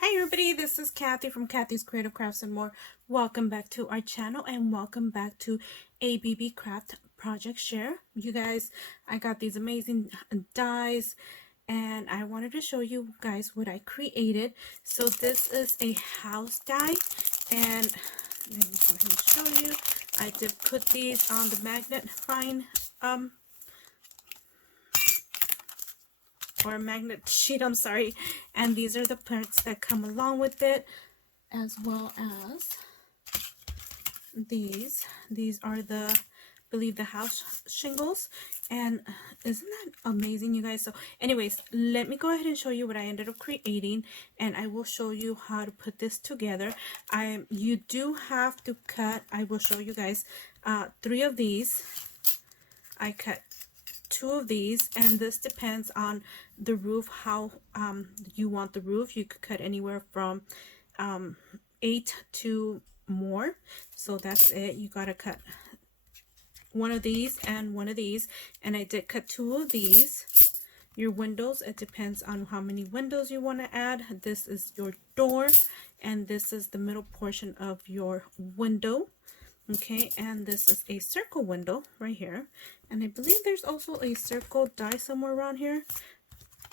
Hi everybody, this is Kathy from Kathy's Creative Crafts and More. Welcome back to our channel and welcome back to a Beebeecraft Project Share. You guys, I got these amazing dies and I wanted to show you guys what I created. So this is a house die and let me go ahead and show you. I did put these on the magnifying or magnet sheet, I'm sorry, and these are the parts that come along with it, as well as these are the, I believe, the house shingles. And isn't that amazing, you guys? So anyways, let me go ahead and show you what I ended up creating, and I will show you how to put this together. You do have to cut, I will show you guys 3 of these. I cut 2 of these, and this depends on the roof, how you want the roof. You could cut anywhere from 8 to more, so that's it. You gotta cut 1 of these and 1 of these, and I did cut 2 of these. Your windows, it depends on how many windows you want to add. This is your door, and this is the middle portion of your window. Okay, and this is a circle window right here, and I believe there's also a circle die somewhere around here.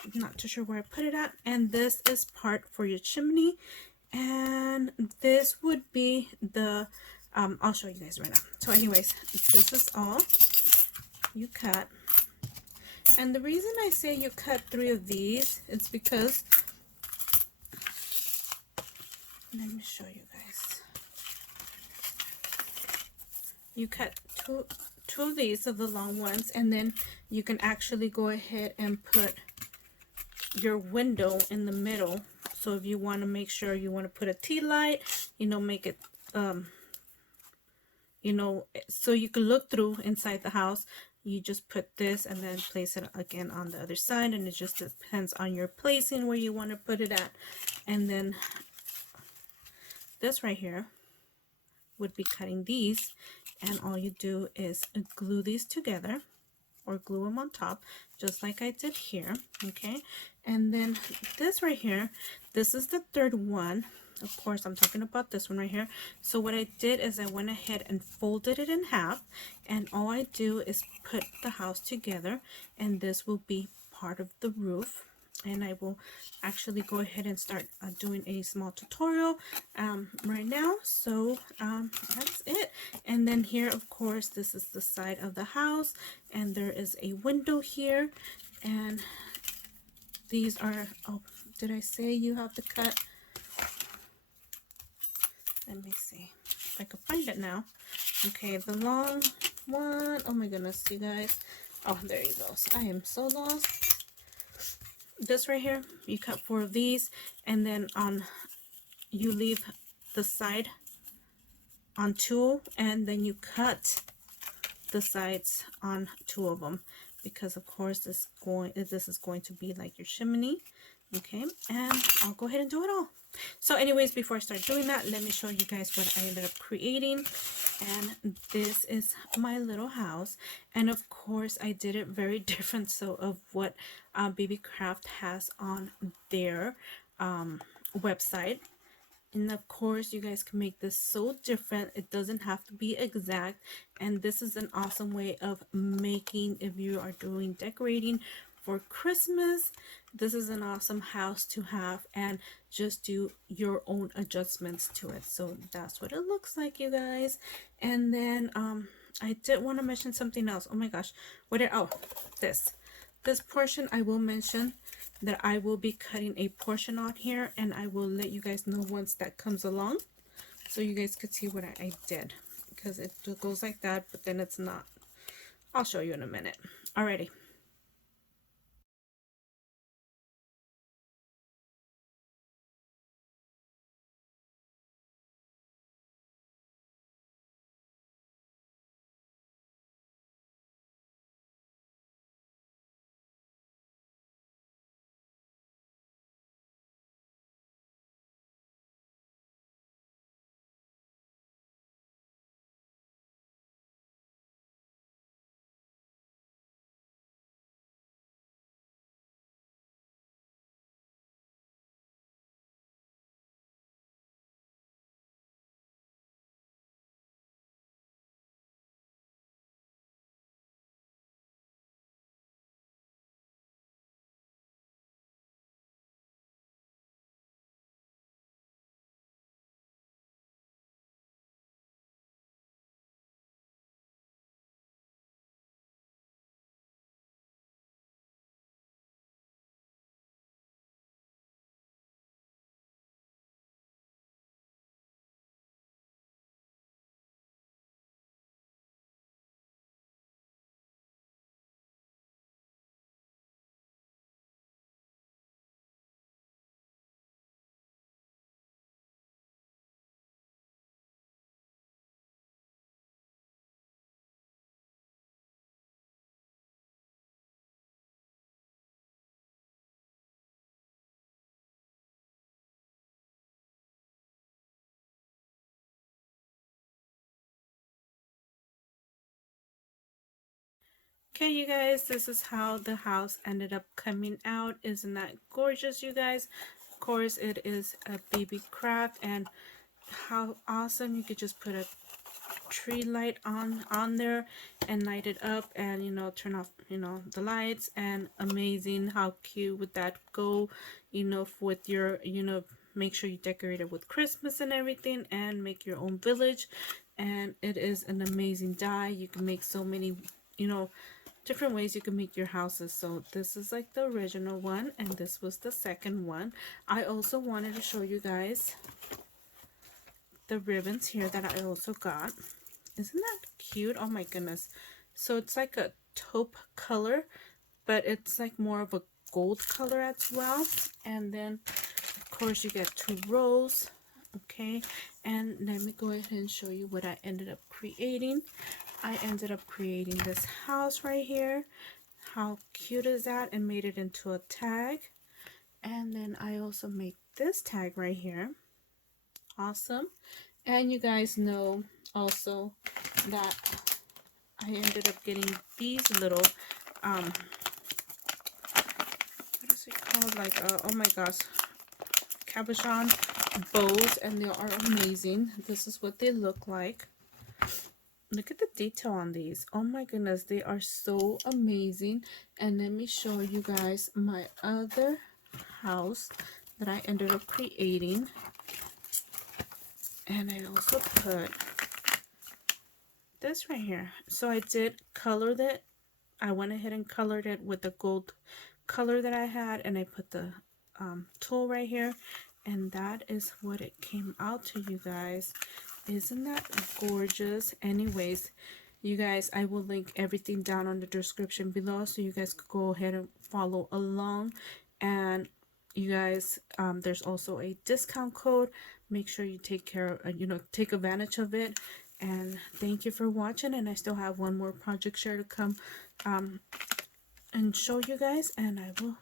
I'm not too sure where I put it at. And this is part for your chimney, and this would be the I'll show you guys right now. So anyways, this is all you cut, and the reason I say you cut 3 of these is because, let me show you guys. You cut two of these, of the long ones, and then you can actually go ahead and put your window in the middle. So if you want to make sure you want to put a tea light, make it so you can look through inside the house, you just put this and then place it again on the other side, and it just depends on your placing where you want to put it at. And then this right here would be cutting these, and all you do is glue these together or glue them on top, just like I did here. Okay, and then this right here, this is the 3rd one. Of course, I'm talking about this one right here. So what I did is I went ahead and folded it in half, and all I do is put the house together, and this will be part of the roof. And I will actually go ahead and start doing a small tutorial right now. So that's it. And then here, of course, this is the side of the house, and there is a window here, and these are, oh, did I say you have to cut? Let me see if I can find it now. Okay, the long one, oh my goodness, you guys. Oh, there you go. So I am so lost. This right here, you cut 4 of these, and then you leave the side on 2, and then you cut the sides on 2 of them, because of course this is going to be like your chimney. Okay, and I'll go ahead and do it all. So anyways, before I start doing that, let me show you guys what I ended up creating. And this is my little house, and of course I did it very different so of what Beebeecraft has on their website. And of course you guys can make this so different. It doesn't have to be exact, and this is an awesome way of making, if you are doing decorating for Christmas, this is an awesome house to have, and just do your own adjustments to it. So that's what it looks like, you guys. And then I did want to mention something else. Oh my gosh, this portion I will mention that I will be cutting a portion on here, and I will let you guys know once that comes along, so you guys could see what I did, because it goes like that, but then it's not. I'll show you in a minute. Alrighty. Okay, you guys, this is how the house ended up coming out. Isn't that gorgeous, you guys? Of course, it is a Beebeecraft, and how awesome. You could just put a tree light on there and light it up, and turn off the lights, and amazing. How cute would that go, with your make sure you decorate it with Christmas and everything, and make your own village. And it is an amazing die. You can make so many different ways you can make your houses. So this is like the original one, and this was the second one. I also wanted to show you guys the ribbons here that I also got. Isn't that cute? Oh my goodness. So it's like a taupe color, but it's like more of a gold color as well. And then of course you get 2 rows. Okay, and let me go ahead and show you what I ended up creating. I ended up creating this house right here. How cute is that? And made it into a tag. And then I also made this tag right here. Awesome. And you guys know also that I ended up getting these little what is it called, like oh my gosh, cabochon bows, and they are amazing. This is what they look like. Look at the detail on these. Oh my goodness, they are so amazing. And let me show you guys my other house that I ended up creating. And I also put this right here. So I did color that. I went ahead and colored it with the gold color that I had, and I put the tool right here, and that is what it came out to, you guys. Isn't that gorgeous? Anyways, you guys, I will link everything down on the description below, so you guys could go ahead and follow along. And you guys, there's also a discount code. Make sure you take advantage of it. And thank you for watching, and I still have one more project share to come and show you guys, and I will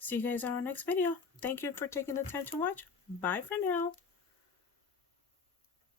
see you guys on our next video. Thank you for taking the time to watch. Bye for now.